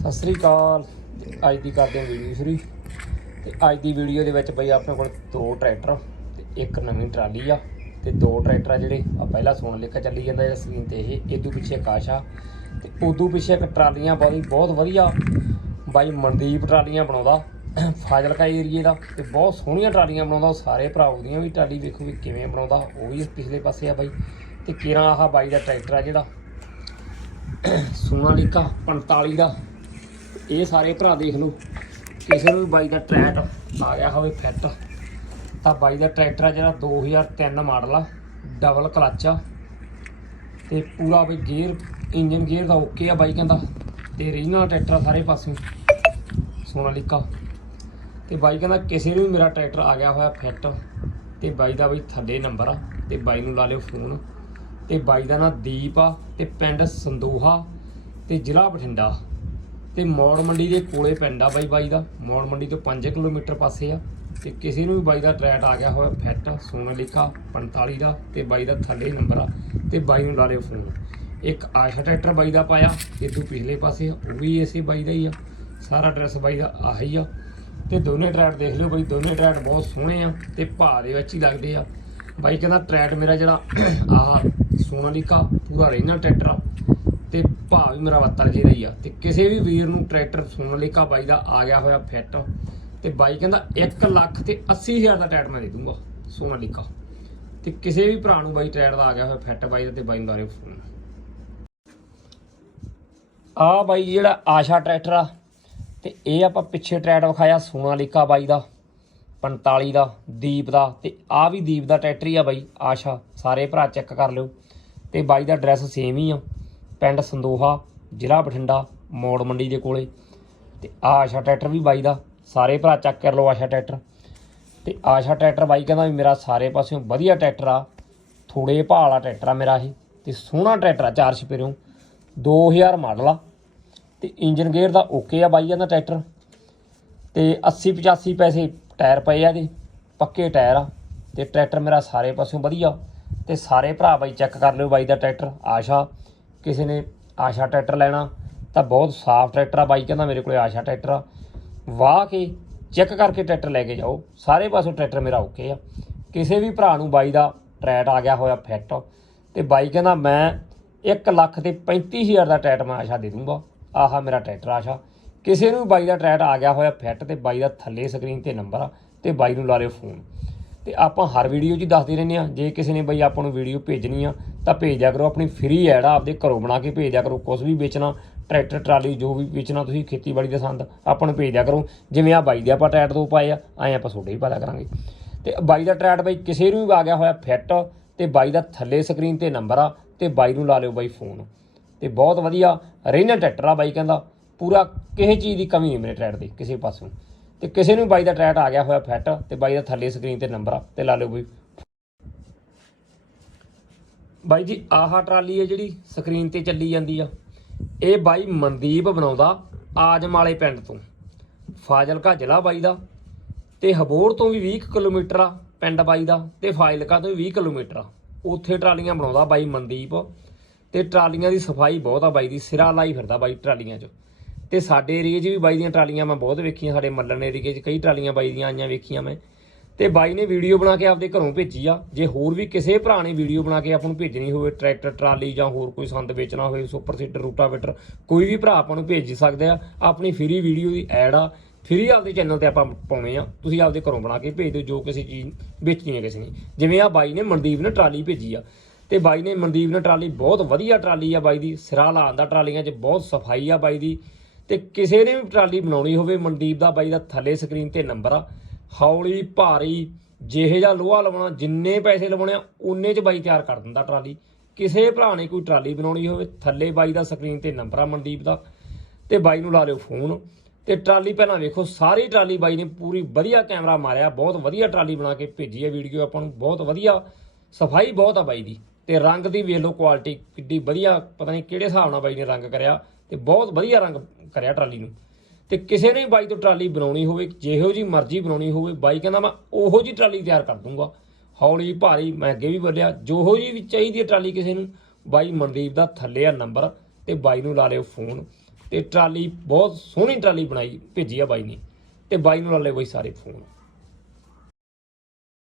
ਸਤਿ ਸ੍ਰੀ ਅਕਾਲ। ਅੱਜ ਦੀ ਕਰਦੇ ਹਾਂ ਵੀਡੀਓ ਸ਼ੁਰੂ। ਤੇ ਅੱਜ ਦੀ ਵੀਡੀਓ ਦੇ ਵਿੱਚ ਬਈ ਆਪਣੇ ਕੋਲ ਦੋ ਟਰੈਕਟਰ ਤੇ ਇੱਕ ਨਵੀਂ ਟਰਾਲੀ ਆ। ਤੇ ਦੋ ਟਰੈਕਟਰ ਆ ਜਿਹੜੇ ਆ ਪਹਿਲਾ ਸੋਨ ਲਿਖਾ ਚੱਲੀ ਜਾਂਦਾ ਜਿਹੜਾ ਸਕਰੀਨ ਤੇ ਇਹ। ਇਦੋਂ ਪਿੱਛੇ ਆਕਾਸ਼ਾ ਤੇ ਉਦੋਂ ਪਿੱਛੇ ਇੱਕ ਟਰਾਲੀਆਂ ਬਾਈ ਬਹੁਤ ਵਧੀਆ। ਬਾਈ ਮਨਦੀਪ ਟਰਾਲੀਆਂ ਬਣਾਉਂਦਾ। ਫਾਜ਼ਿਲਕਾ ਏਰੀਏ ਦਾ। ਤੇ ਬਹੁਤ ਸੋਹਣੀਆਂ ਟਰਾਲੀਆਂ ਬਣਾਉਂਦਾ। ਉਹ ਸਾਰੇ ਭਰਾ ਉਹਦੀਆਂ ਵੀ ਟਰਾਲੀ ਵੇਖੋ ਵੀ ਕਿਵੇਂ ਬਣਾਉਂਦਾ। ਉਹ ਵੀ ਪਿਛਲੇ ਪਾਸੇ ਆ ਬਾਈ। ਤੇ ਕਿਰਾਂ ਆਹ ਬਾਈ ਦਾ ਟਰੈਕਟਰ ਆ ਜਿਹੜਾ। ਸੋਨਾ ਸੋਨਾਲੀਕਾ 45 ਦਾ। ਇਹ ਸਾਰੇ ਭਰਾ ਦੇਖ ਲਓ। ਕਿਸੇ ਨੂੰ ਵੀ ਬਾਈ ਦਾ ਟਰੈਕ ਆ ਗਿਆ ਹੋਵੇ ਫਿੱਟ ਤਾਂ ਬਾਈ ਦਾ ਟਰੈਕਟਰ ਆ ਜਿਹੜਾ 2003 ਮਾਡਲ ਆ ਡਬਲ ਕਲਚ ਆ। ਤੇ ਪੂਰਾ ਬਈ ਗੇਅਰ ਇੰਜਨ ਗੇਅਰ ਦਾ ਓਕੇ ਆ ਬਾਈ ਕਹਿੰਦਾ। ਤੇ ਰੀਜਨਲ ਟਰੈਕਟਰ ਆ ਸਾਰੇ ਪਾਸੇ ਸੋਨਾਲੀਕਾ। ਤੇ ਬਾਈ ਕਹਿੰਦਾ ਕਿਸੇ ਨੂੰ ਵੀ ਮੇਰਾ ਟਰੈਕਟਰ ਆ ਗਿਆ ਹੋਇਆ ਫਿੱਟ ਤੇ ਬਾਈ ਦਾ ਬਈ ਥੱਲੇ ਨੰਬਰ ਆ, ਤੇ ਬਾਈ ਨੂੰ ਲਾ ਲਿਓ ਫੋਨ ਤੇ ਬਾਈ ਦਾ ਨਾਂ ਦੀਪ ਆ, ਤੇ ਪਿੰਡ ਸੰਦੋਹਾ, ਤੇ ਜ਼ਿਲ੍ਹਾ ਬਠਿੰਡਾ। ਤੇ ਮੌੜ ਮੰਡੀ ਦੇ ਕੋਲੇ ਪਿੰਡ ਆ ਬਾਈ ਬਾਈ ਦਾ। ਮੌੜ ਮੰਡੀ ਤੋਂ 5 ਕਿਲੋਮੀਟਰ ਪਾਸੇ ਆ ਤੇ ਕਿਸੇ ਨੂੰ ਵੀ ਬਾਈ ਦਾ ਟਰੈਟ ਆ ਗਿਆ ਹੋਇਆ ਫਿੱਟ ਸੋਨਾਲੀਕਾ 45 ਦਾ ਤੇ ਬਾਈ ਦਾ ਥੱਲੇ ਨੰਬਰ ਆ ਤੇ ਬਾਈ ਨੂੰ ਲਾ ਲਿਓ ਫੋਨ। ਇੱਕ ਆਸ਼ਾ ਟਰੈਕਟਰ ਬਾਈ ਦਾ ਪਾਇਆ ਇਹ ਤੋਂ ਪਿਛਲੇ ਪਾਸੇ ਆ, ਉਹ ਵੀ ਇਸੇ ਬਾਈ ਦਾ ਹੀ ਆ। ਸਾਰਾ ਐਡਰੈਸ ਬਾਈ ਦਾ ਆਹੀ ਆ। ਤੇ ਦੋਨੇ ਟਰੈਟ ਦੇਖ ਲਿਓ ਬਾਈ ਦੋਨੇ ਟਰੈਟ ਬਹੁਤ ਸੋਹਣੇ ਆ ਤੇ ਭਾਅ ਦੇ ਵਿੱਚ ਹੀ ਲੱਗਦੇ ਆ। ਬਾਈ ਕਹਿੰਦਾ ਟਰੈਟ ਮੇਰਾ ਜਿਹੜਾ ਆਹ ਸੋਨਾਲੀਕਾ ਪੂਰਾ ਰਹਿਣਾ ਟਰੈਕਟਰ ਆ। ਤੇ ਭਾਅ ਵੀ ਮੇਰਾ 72 ਜੇ ਦਾ ਹੀ ਆ। ਤੇ ਕਿਸੇ ਵੀ ਵੀਰ ਨੂੰ ਟਰੈਕਟਰ ਸੋਨਾਲੀਕਾ ਬਾਈ ਦਾ ਆ ਗਿਆ ਹੋਇਆ ਫਿੱਟ। ਤੇ ਬਾਈ ਕਹਿੰਦਾ 1 ਲੱਖ ਤੇ 80 ਹਜ਼ਾਰ ਦਾ ਟਰੈਕਟਰ ਮੈਂ ਦੇ ਦੂੰਗਾ ਸੋਨਾਲੀਕਾ ਤੇ ਕਿਸੇ ਵੀ ਭਰਾ ਨੂੰ ਬਾਈ ਟਰੈਕਟਰ ਦਾ ਆ ਗਿਆ ਹੋਇਆ ਫਿੱਟ ਬਾਈ ਦਾ ਤੇ ਬਾਈ ਨੂੰ ਦਾਰੇ ਫੋਨ। ਆ ਬਾਈ ਜਿਹੜਾ ਆਸ਼ਾ ਟਰੈਕਟਰ ਆ, ਤੇ ਇਹ ਆਪਾਂ ਪਿੱਛੇ ਟਰੈਕਟਰ ਵਿਖਾਇਆ ਸੋਨਾਲੀਕਾ ਬਾਈ ਦਾ 45 ਦਾ, ਦੀਪ ਦਾ, ਤੇ ਆ ਵੀ ਦੀਪ ਦਾ ਟਰੈਕਟਰ ਹੀ ਆ ਬਾਈ, ਆਸ਼ਾ। ਸਾਰੇ ਭਰਾ ਚੈੱਕ ਕਰ ਲਿਓ। ਤੇ ਬਾਈ ਦਾ ਐਡਰੈਸ ਸੇਮ ਹੀ ਆ। ਪਿੰਡ ਸੰਦੋਹਾ, ਜ਼ਿਲ੍ਹਾ ਬਠਿੰਡਾ, ਮੋੜ ਮੰਡੀ ਦੇ ਕੋਲੇ। ਤੇ ਆਸ਼ਾ ਟਰੈਕਟਰ ਵੀ ਬਾਈ ਦਾ। ਸਾਰੇ ਭਰਾ ਚੈੱਕ ਕਰ ਲਓ ਆਸ਼ਾ ਟਰੈਕਟਰ। ਤੇ ਆਸ਼ਾ ਟਰੈਕਟਰ ਬਾਈ ਕਹਿੰਦਾ ਵੀ ਮੇਰਾ ਸਾਰੇ ਪਾਸਿਓਂ ਵਧੀਆ ਟਰੈਕਟਰ ਆ। ਥੋੜੇ ਭਾਅ ਵਾਲਾ ਟਰੈਕਟਰ ਆ ਮੇਰਾ ਇਹ। ਤੇ ਸੋਹਣਾ ਟਰੈਕਟਰ ਆ, ਚਾਰ ਛਪੇਰੋਂ। 2000 ਮਾਡਲ ਆ। ਤੇ ਇੰਜਨ ਗੇਅਰ ਦਾ ਓਕੇ ਆ ਬਾਈ ਕਹਿੰਦਾ ਟਰੈਕਟਰ। ਤੇ 80 85 ਪੈਸੇ ਟਾਇਰ ਪਏ ਆ ਇਹਦੇ। ਪੱਕੇ ਟਾਇਰ ਆ। ਤੇ ਟਰੈਕਟਰ ਮੇਰਾ ਸਾਰੇ ਪਾਸਿਓਂ ਵਧੀਆ। ਤੇ ਸਾਰੇ ਭਰਾ ਬਾਈ ਚੈੱਕ ਕਰ ਲਿਓ ਬਾਈ ਦਾ ਟਰੈਕਟਰ, ਆਸ਼ਾ। ਕਿਸੇ ਨੇ ਆਸ਼ਾ ਟਰੈਕਟਰ ਲੈਣਾ, ਤਾਂ ਬਹੁਤ ਸਾਫ਼ ਟਰੈਕਟਰ ਆ ਬਾਈ, ਕਹਿੰਦਾ ਮੇਰੇ ਕੋਲੇ ਆਸ਼ਾ ਟਰੈਕਟਰ ਆ। ਵਾਹ ਕੇ ਚੈੱਕ ਕਰਕੇ ਟਰੈਕਟਰ ਲੈ ਕੇ ਜਾਓ, ਸਾਰੇ ਪਾਸੋਂ ਟਰੈਕਟਰ ਮੇਰਾ ਓਕੇ ਆ। ਕਿਸੇ ਵੀ ਭਰਾ ਨੂੰ ਬਾਈ ਦਾ ਟਰੈਟ ਆ ਗਿਆ ਹੋਇਆ ਫਿੱਟ, ਤੇ ਬਾਈ ਕਹਿੰਦਾ ਮੈਂ 1 ਲੱਖ ਤੇ 35000 ਦਾ ਟਰੈਟ ਮੈਂ ਆਸ਼ਾ ਦੇ ਦੂੰਗਾ। ਆਹਾ, ਮੇਰਾ ਟਰੈਕਟਰ ਆਸ਼ਾ। ਕਿਸੇ ਨੂੰ ਵੀ ਬਾਈ ਦਾ ਟਰੈਟ ਆ ਗਿਆ ਹੋਇਆ ਫਿੱਟ ਤੇ ਬਾਈ ਦਾ ਥੱਲੇ ਸਕਰੀਨ ਤੇ ਨੰਬਰ ਆ, ਤੇ ਬਾਈ ਨੂੰ ਲਾ ਲਿਓ ਫੋਨ ਤੇ ਆਪਾਂ ਹਰ ਵੀਡੀਓ 'ਚ ਦੱਸਦੇ ਰਹਿੰਦੇ ਆ ਜੇ ਕਿਸੇ ਨੇ ਬਈ ਆਪਾਂ ਨੂੰ ਵੀਡੀਓ ਭੇਜਣੀ ਆ, ਤਾਂ ਭੇਜਿਆ ਕਰੋ। ਆਪਣੀ ਫ੍ਰੀ ਐਡ ਆ, ਆਪਦੇ ਘਰੋਂ ਬਣਾ ਕੇ ਭੇਜਿਆ ਕਰੋ। ਕੁਝ ਵੀ ਵੇਚਣਾ ਟਰੈਕਟਰ ਟਰਾਲੀ, ਜੋ ਵੀ ਵੇਚਣਾ ਤੁਸੀਂ, ਖੇਤੀਬਾੜੀ ਦਾ ਸੰਦ, ਆਪਾਂ ਨੂੰ ਭੇਜਿਆ ਕਰੋ। ਜਿਵੇਂ ਆ ਬਾਈ ਦੇ ਆਪਾਂ ਟਰੈਟ ਤੋਂ ਪਾਏ ਆ, ਐਂ ਆਪਾਂ ਤੁਹਾਡੇ ਵੀ ਪਤਾ ਕਰਾਂਗੇ। ਤੇ ਬਾਈ ਦਾ ਟਰੈਟ ਬਈ ਕਿਸੇ ਨੂੰ ਵੀ ਆ ਗਿਆ ਹੋਇਆ ਫਿੱਟ ਤੇ ਬਾਈ ਦਾ ਥੱਲੇ ਸਕਰੀਨ ਤੇ ਨੰਬਰ ਆ, ਤੇ ਬਾਈ ਨੂੰ ਲਾ ਲਿਓ ਬਾਈ ਫੋਨ ਤੇ ਬਹੁਤ ਵਧੀਆ ਰੇਨਲ ਟਰੈਕਟਰ ਆ ਬਾਈ ਕਹਿੰਦਾ। ਪੂਰਾ ਕਿਸੇ ਚੀਜ਼ ਦੀ ਕਮੀ ਨਹੀਂ ਮੇਰੇ ਟਰੈਕਟਰ ਦੀ, ਕਿਸੇ ਪਾਸੋਂ। ਤੇ ਕਿਸੇ ਨੂੰ ਬਾਈ ਦਾ ਟਰੈਟ ਆ ਗਿਆ ਹੋਇਆ ਫੈਟ ਤੇ ਬਾਈ ਦਾ ਥੱਲੇ ਸਕਰੀਨ ਤੇ ਨੰਬਰ ਆ, ਤੇ ਲਾ ਲਿਓ ਬਾਈ ਬਾਈ ਜੀ, ਆਹ ਟਰਾਲੀ ਹੈ ਜਿਹੜੀ ਸਕਰੀਨ ਤੇ ਚੱਲੀ ਜਾਂਦੀ ਆ। ਇਹ ਬਾਈ ਮਨਦੀਪ ਬਣਾਉਂਦਾ ਆਜਮ ਵਾਲੇ ਪਿੰਡ ਤੋਂ। ਫਾਜ਼ਿਲਕਾ ਜ਼ਿਲ੍ਹਾ ਬਾਈ ਦਾ ਤੇ ਹਬੋਰ ਤੋਂ ਵੀ 20 ਕਿਲੋਮੀਟਰ ਆ ਪਿੰਡ ਬਾਈ ਦਾ ਤੇ ਫਾਜ਼ਿਲਕਾ ਤੋਂ ਵੀ 20 ਕਿਲੋਮੀਟਰ ਆ। ਉੱਥੇ ਟਰਾਲੀਆਂ ਬਣਾਉਂਦਾ ਬਾਈ ਮਨਦੀਪ ਤੇ ਟਰਾਲੀਆਂ ਦੀ ਸਫ਼ਾਈ ਬਹੁਤ ਆ ਬਾਈ ਦੀ, ਸਿਰਾ ਲਾਈ ਫਿਰਦਾ ਬਾਈ ਟਰਾਲੀਆਂ 'ਚ। ਤੇ ਸਾਡੇ ਏਰੀਏ 'ਚ ਵੀ ਬਾਈ ਦੀਆਂ ਟਰਾਲੀਆਂ ਮੈਂ ਬਹੁਤ ਵੇਖੀਆਂ, ਸਾਡੇ ਮੱਲਣ ਏਰੀਏ 'ਚ ਕਈ ਟਰਾਲੀਆਂ ਬਾਈ ਦੀਆਂ ਆਈਆਂ ਵੇਖੀਆਂ ਮੈਂ। ਤੇ ਬਾਈ ਨੇ ਵੀਡੀਓ ਬਣਾ ਕੇ ਆਪਦੇ ਘਰੋਂ ਭੇਜੀ ਆ। ਜੇ ਹੋਰ ਵੀ ਕਿਸੇ ਭਰਾ ਨੇ ਵੀਡੀਓ ਬਣਾ ਕੇ ਆਪਾਂ ਨੂੰ ਭੇਜਣੀ ਹੋਵੇ, ਟਰੈਕਟਰ, ਟਰਾਲੀ ਜਾਂ ਹੋਰ ਕੋਈ ਸੰਦ ਵੇਚਣਾ ਹੋਵੇ, ਸੁਪਰ ਸੀਟਰ ਰੂਟਾਵੇਟਰ, ਕੋਈ ਵੀ ਭਰਾ ਆਪਾਂ ਨੂੰ ਭੇਜ ਸਕਦੇ ਆ। ਆਪਣੀ ਫ੍ਰੀ ਵੀਡੀਓ ਦੀ ਐਡ ਆ। ਫ੍ਰੀ ਆਪਦੇ ਚੈਨਲ ਤੇ ਆਪਾਂ ਪਾਉਣੇ ਆ। ਤੁਸੀਂ ਆਪਦੇ ਘਰੋਂ ਬਣਾ ਕੇ ਭੇਜ ਦਿਓ ਜੋ ਕਿਸੇ ਚੀਜ਼ ਵੇਚਣੀ ਹੈ ਕਿਸੇ ਨੇ। ਜਿਵੇਂ ਆ ਬਾਈ ਨੇ ਮਨਦੀਪ ਨੇ ਟਰਾਲੀ ਭੇਜੀ ਆ। ਤੇ ਬਾਈ ਨੇ ਮਨਦੀਪ ਨੇ ਟਰਾਲੀ ਬਹੁਤ ਵਧੀਆ ਟਰਾਲੀ ਆ ਬਾਈ ਦੀ। ਸਿਰਾ ਲਾਉਂਦਾ ਟਰਾਲੀਆਂ 'ਚ ਬਹੁਤ ਸਫ਼ਾਈ ਆ ਬਾਈ ਦੀ। ਤੇ ਕਿਸੇ ਨੇ ਵੀ ਟਰਾਲੀ ਬਣਾਉਣੀ ਹੋਵੇ, ਮਨਦੀਪ ਦਾ ਬਾਈ ਦਾ ਥੱਲੇ ਸਕਰੀਨ ਤੇ ਨੰਬਰ ਆ। ਹੌਲੀ, ਭਾਰੀ, ਜਿਹੇ ਜਿਹਾ ਲੋਹਾ ਲਵਾਉਣਾ, ਜਿੰਨੇ ਪੈਸੇ ਲਵਾਉਣੇ ਆ ਉਨੇ 'ਚ ਬਾਈ ਤਿਆਰ ਕਰ ਦਿੰਦਾ ਟਰਾਲੀ। ਕਿਸੇ ਭਰਾ ਨੇ ਕੋਈ ਟਰਾਲੀ ਬਣਾਉਣੀ ਹੋਵੇ, ਥੱਲੇ ਬਾਈ ਦਾ ਸਕਰੀਨ ਤੇ ਨੰਬਰ ਆ ਮਨਦੀਪ ਦਾ, ਤੇ ਬਾਈ ਨੂੰ ਲਾ ਲਿਓ ਫੋਨ। ਤੇ ਟਰਾਲੀ ਪਹਿਲਾਂ ਵੇਖੋ, ਸਾਰੀ ਟਰਾਲੀ ਬਾਈ ਨੇ ਪੂਰੀ ਵਧੀਆ ਕੈਮਰਾ ਮਾਰਿਆ, ਬਹੁਤ ਵਧੀਆ ਟਰਾਲੀ ਬਣਾ ਕੇ ਭੇਜੀ ਹੈ ਵੀਡੀਓ ਆਪਾਂ ਨੂੰ, ਬਹੁਤ ਵਧੀਆ। ਸਫ਼ਾਈ ਬਹੁਤ ਆ ਬਾਈ ਦੀ, ਤੇ ਰੰਗ ਦੀ ਵੇਖ ਲਓ ਕੁਆਲਿਟੀ ਕਿੱਡੀ ਵਧੀਆ, ਪਤਾ ਨਹੀਂ ਕਿਹੜੇ ਹਿਸਾਬ ਨਾਲ ਬਾਈ ਨੇ ਰੰਗ ਕਰਿਆ। ਤੇ ਬਹੁਤ ਵਧੀਆ ਰੰਗ ਕਰਿਆ ਟਰਾਲੀ ਨੂੰ। ਤੇ ਕਿਸੇ ਨੇ ਵੀ ਬਾਈ ਤੋਂ ਟਰਾਲੀ ਬਣਾਉਣੀ ਹੋਵੇ, ਜਿਹੋ ਜੀ ਮਰਜ਼ੀ ਬਣਾਉਣੀ ਹੋਵੇ, ਬਾਈ ਕਹਿੰਦਾ ਮੈਂ ਉਹੋ ਜੀ ਟਰਾਲੀ ਤਿਆਰ ਕਰ ਦੂੰਗਾ। ਹੌਲੀ ਭਾਰੀ ਮੈਂ ਅੱਗੇ ਵੀ ਬੋਲਿਆ ਜਿਹੋ ਜੀ ਵੀ ਚਾਹੀਦੀ ਹੈ ਟਰਾਲੀ ਕਿਸੇ ਨੂੰ, ਬਾਈ ਮਨਦੀਪ ਦਾ ਥੱਲੇ ਆ ਨੰਬਰ ਤੇ ਬਾਈ ਨੂੰ ਲਾ ਲਿਓ ਫੋਨ। ਤੇ ਟਰਾਲੀ ਬਹੁਤ ਸੋਹਣੀ ਟਰਾਲੀ ਬਣਾਈ, ਭੇਜੀ ਆ ਬਾਈ ਨੇ। ਤੇ ਬਾਈ ਨੂੰ ਲਾ ਲਿਓ ਬਾਈ ਸਾਰੇ ਫੋਨ।